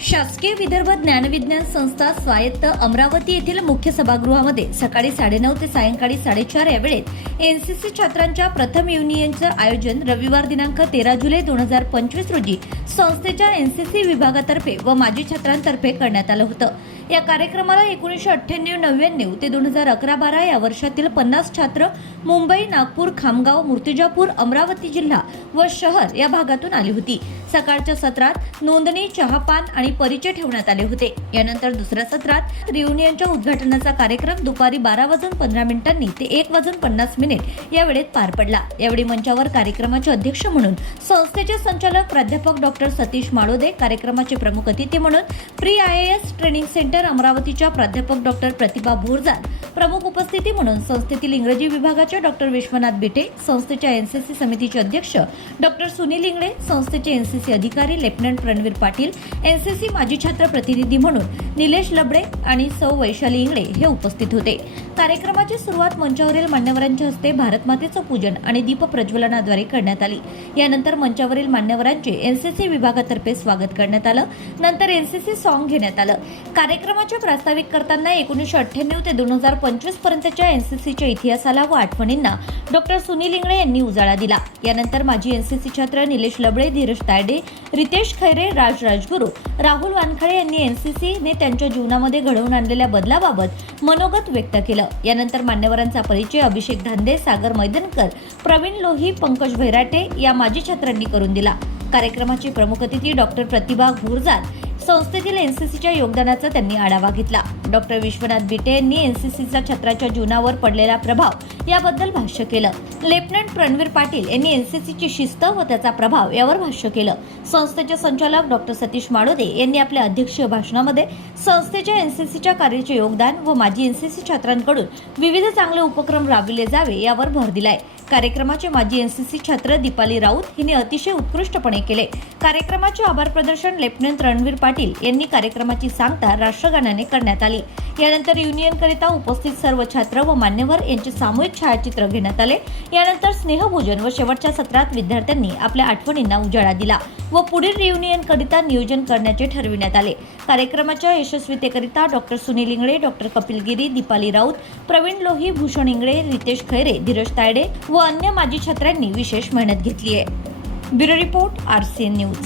शासकीय विदर्भ ज्ञानविज्ञान संस्था स्वायत्त अमरावती येथील मुख्य सभागृहामध्ये सकाळी साडेनऊ ते सायंकाळी साडेचार या वेळेत एन सी सी छात्रांच्या प्रथम युनियनचं आयोजन रविवार दिनांक तेरा जुलै दोन हजार पंचवीस रोजी संस्थेच्या एन सी सी विभागातर्फे व माजी छात्रांतर्फे करण्यात आलं होतं. या कार्यक्रमाला एकोणीसशे अठ्ठ्याण्णव नव्याण्णव ते दोन हजार अकरा बारा या वर्षातील पन्नास छात्र मुंबई नागपूर खामगाव मूर्तिजापूर अमरावती जिल्हा व शहर या भागातून आली होती. सकाळच्या सत्रात नोंदणी चहापान आणि परिचय ठेवण्यात आले होते. यानंतर दुसऱ्या सत्रात रियुनियनच्या उद्घाटनाचा कार्यक्रम दुपारी बारा वाजून पंधरा मिनिटांनी ते एक वाजून पन्नास मिनिट या वेळेत पार पडला. यावेळी मंचावर कार्यक्रमाचे अध्यक्ष म्हणून संस्थेचे संचालक प्राध्यापक डॉक्टर सतीश माळोदे कार्यक्रमाचे प्रमुख अतिथी म्हणून pre I S training centre अमरावतीच्या प्राध्यापक डॉक्टर प्रतिभा भोरजान प्रमुख उपस्थिती म्हणून संस्थेतील इंग्रजी विभागाचे डॉक्टर विश्वनाथ बिटे संस्थेच्या एनसीसी समितीचे अध्यक्ष डॉक्टर सुनील इंगळे संस्थेचे एनसीसी अधिकारी लेफ्टनंट रणवीर पाटील एनसीसी माजी छात्र प्रतिनिधी म्हणून निलेश लबडे आणि सौ वैशाली इंगळे हे उपस्थित होते. कार्यक्रमाची सुरुवात मंचावरील मान्यवरांच्या हस्ते भारतमातेचं पूजन आणि दीप प्रज्वलनाद्वारे करण्यात आली. यानंतर मंचावरील मान्यवरांचे एनसीसी विभागातर्फे स्वागत करण्यात आलं. नंतर एनसीसी सॉन्ग घेण्यात आलं. कार्यक्रमाचे प्रास्ताविक करताना एकोणीसशे अठ्ठ्याण्णव ते दोन हजार पंचवीस पर्यंतच्या एनसीसीच्या इतिहासाला व आठवणींना डॉक्टर सुनील इंगळे यांनी उजाळा दिला. यानंतर माजी एनसीसी छात्र निलेश लबडे धीरज तायडे रितेश खैरे राज राजगुरू राहुल वानखळे यांनी एनसीसीने त्यांच्या जीवनामध्ये घडवून आणलेल्या बदलाबाबत मनोगत व्यक्त केलं. यानंतर मान्यवरांचा परिचय अभिषेक धांदे सागर मैदनकर प्रवीण लोही पंकज भैराटे या माजी छात्रांनी करून दिला. कार्यक्रमाची प्रमुख अतिथी डॉक्टर प्रतिभा गुरजात संस्थेतील एनसीसीच्या योगदानाचा त्यांनी आढावा घेतला. डॉक्टर विश्वनाथ बिटे यांनी एनसीसीचा छत्राच्या जीवनावर पडलेला प्रभाव याबद्दल भाष्य केलं. लेफ्टनंट रणवीर पाटील यांनी एनसीसीची शिस्त व त्याचा प्रभाव यावर भाष्य केलं. संस्थेचे संचालक डॉक्टर सतीश माडोदे यांनी आपल्या अध्यक्षीय भाषणामध्ये संस्थेच्या एनसीसीच्या कार्याचे योगदान व माजी एनसीसी छात्रांकडून विविध चांगले उपक्रम राबविले जावे यावर भर दिलाय. कार्यक्रमाचे माजी एनसीसी छात्र दीपाली राऊत हिने अतिशय उत्कृष्टपणे केले. कार्यक्रमाचे आभार प्रदर्शन लेफ्टनंट रणवीर पाटील यांनी कार्यक्रमाची सांगता राष्ट्रगानाने करण्यात आली. यानंतर युनियनकरिता उपस्थित सर्व छात्र व मान्यवर यांचे सामूहिक छायाचित्र घेण्यात आले. यानंतर स्नेहभोजन व शेवटच्या सत्रात विद्यार्थ्यांनी आपल्या आठवणींना उजाळा दिला व पुढील रियुनियनकरिता नियोजन करण्याचे ठरविण्यात आले. कार्यक्रमाच्या यशस्वीतेकरिता डॉक्टर सुनील इंगळे डॉक्टर कपिल गिरी दीपाली राऊत प्रवीण लोही भूषण इंगळे रितेश खैरे धीरज तायडे व अन्य माजी छात्रांनी विशेष मेहनत घेतली आहे. Bureau report R C news.